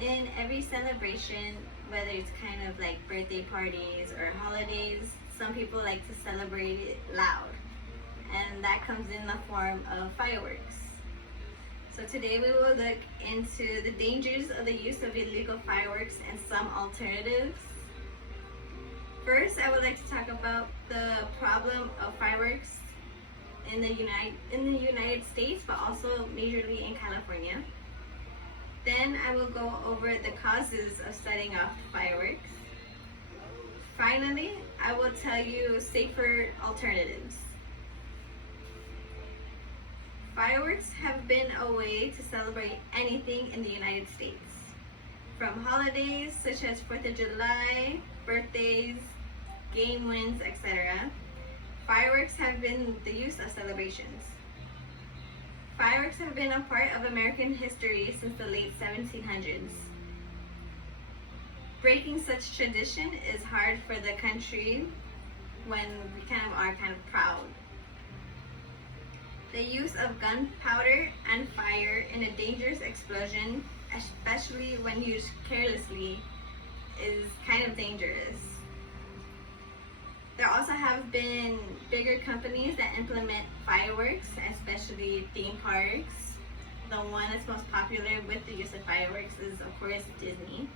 In every celebration, whether it's kind of like birthday parties or holidays, some people like to celebrate it loud, and that comes in the form of fireworks. So today we will look into the dangers of the use of illegal fireworks and some alternatives. First, I would like to talk about the problem of fireworks in the United States, but also majorly in California. Then I will go over the causes of setting off fireworks. Finally, I will tell you safer alternatives. Fireworks have been a way to celebrate anything in the United States, from holidays such as 4th of July, birthdays, game wins, etc. Fireworks have been the use of celebrations. Fireworks have been a part of American history since the late 1700s. Breaking such tradition is hard for the country when we are kind of proud. The use of gunpowder and fire in a dangerous explosion, especially when used carelessly, is kind of dangerous. There also have been bigger companies that implement fireworks, especially theme parks. The one that's most popular with the use of fireworks is, of course, Disney.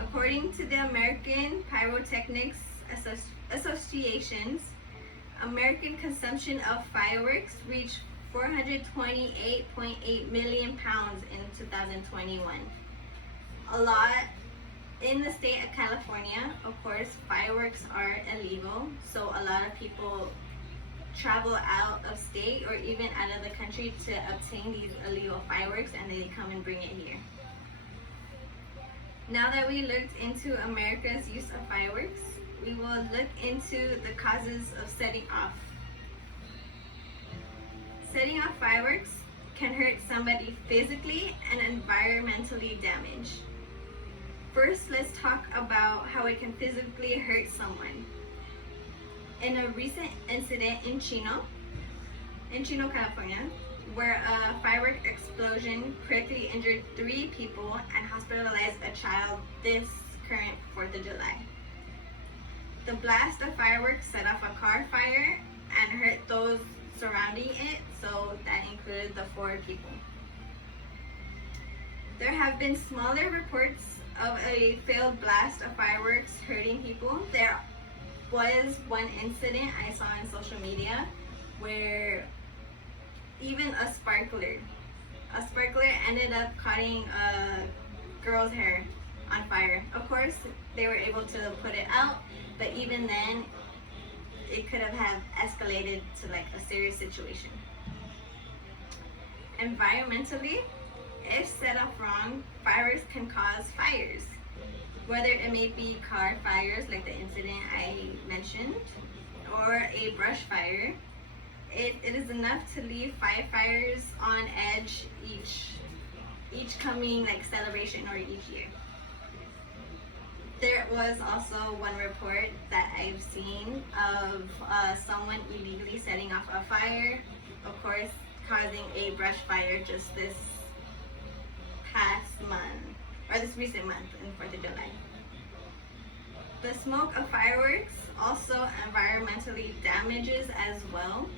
According to the American Pyrotechnics Associations, American consumption of fireworks reached 428.8 million pounds in 2021. A lot. In the state of California, of course, fireworks are illegal, so a lot of people travel out of state or even out of the country to obtain these illegal fireworks, and they come and bring it here. Now that we looked into America's use of fireworks, we will look into the causes of setting off. Setting off fireworks can hurt somebody physically and environmentally damaged. First, let's talk about how it can physically hurt someone. In a recent incident in Chino, California, where a firework explosion critically injured 3 people and hospitalized a child this current 4th of July. The blast of fireworks set off a car fire and hurt those surrounding it, so that included the 4 people. There have been smaller reports of a failed blast of fireworks hurting people. There was one incident I saw on social media where even a sparkler ended up cutting a girl's hair on fire. Of course, they were able to put it out, but even then, it could have escalated to like a serious situation. Environmentally, if set off wrong, fireworks can cause fires. Whether it may be car fires, like the incident I mentioned, or a brush fire, it is enough to leave firefighters on edge each coming like celebration or each year. There was also one report that I've seen of someone illegally setting off a fire, of course, causing a brush fire just this past month, or this recent month in 4th of July. The smoke of fireworks also environmentally damages as well.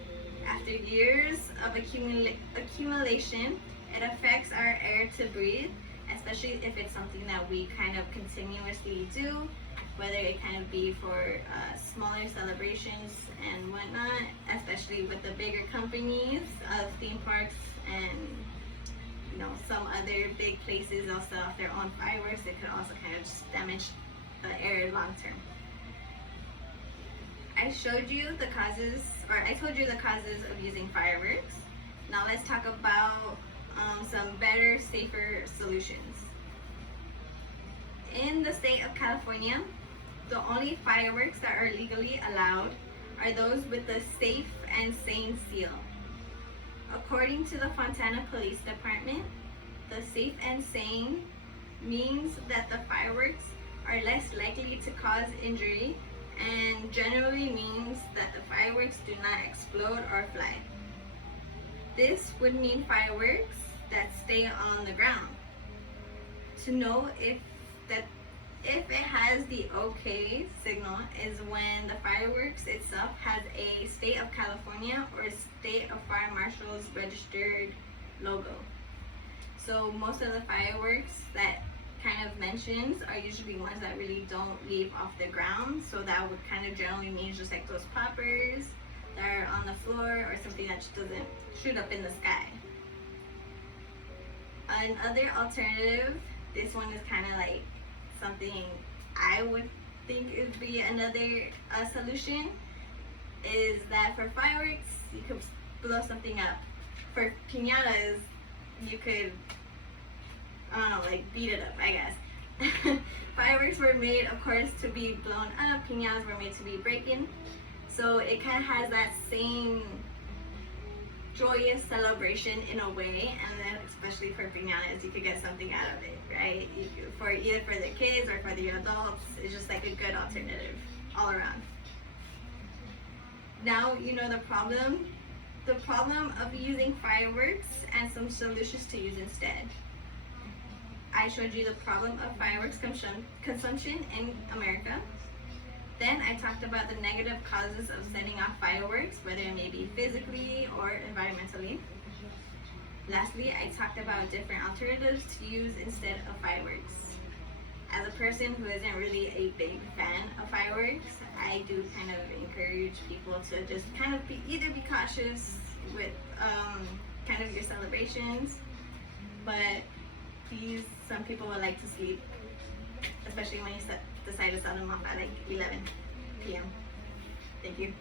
After years of accumulation, it affects our air to breathe, especially if it's something that we kind of continuously do, whether it kind of be for smaller celebrations and whatnot, especially with the bigger companies of theme parks and some other big places also have their own fireworks. It could also kind of just damage the air long term. I told you the causes of using fireworks. Now let's talk about some better, safer solutions. In the state of California, the only fireworks that are legally allowed are those with the Safe and Sane seal. According to the Fontana Police Department, the Safe and Sane means that the fireworks are less likely to cause injury and generally means that the fireworks do not explode or fly. This would mean fireworks that stay on the ground. To know if it has the OK signal is when the fireworks itself has a state of California or state of fire marshal's registered logo. So most of the fireworks that kind of mentions are usually ones that really don't leave off the ground. So that would kind of generally mean just like those poppers that are on the floor or something that just doesn't shoot up in the sky. Another alternative, this one is kind of like something I would think it would be another solution, is that for fireworks you could blow something up. For piñatas you could, I don't know, like beat it up, I guess. Fireworks were made, of course, to be blown up. Piñatas were made to be breaking. So it kind of has that same joyous celebration in a way, and then especially for piñatas, you could get something out of it, right? For either for the kids or for the adults, it's just like a good alternative all around. Now you know the problem of using fireworks and some solutions to use instead. I showed you the problem of fireworks consumption in America. Then I talked about the negative causes of setting off fireworks, whether it may be physically or environmentally. Lastly, I talked about different alternatives to use instead of fireworks. As a person who isn't really a big fan of fireworks, I do kind of encourage people to just kind of either be cautious with kind of your celebrations, but please, some people would like to sleep, especially when you decide to set them off at like 11 p.m. Thank you.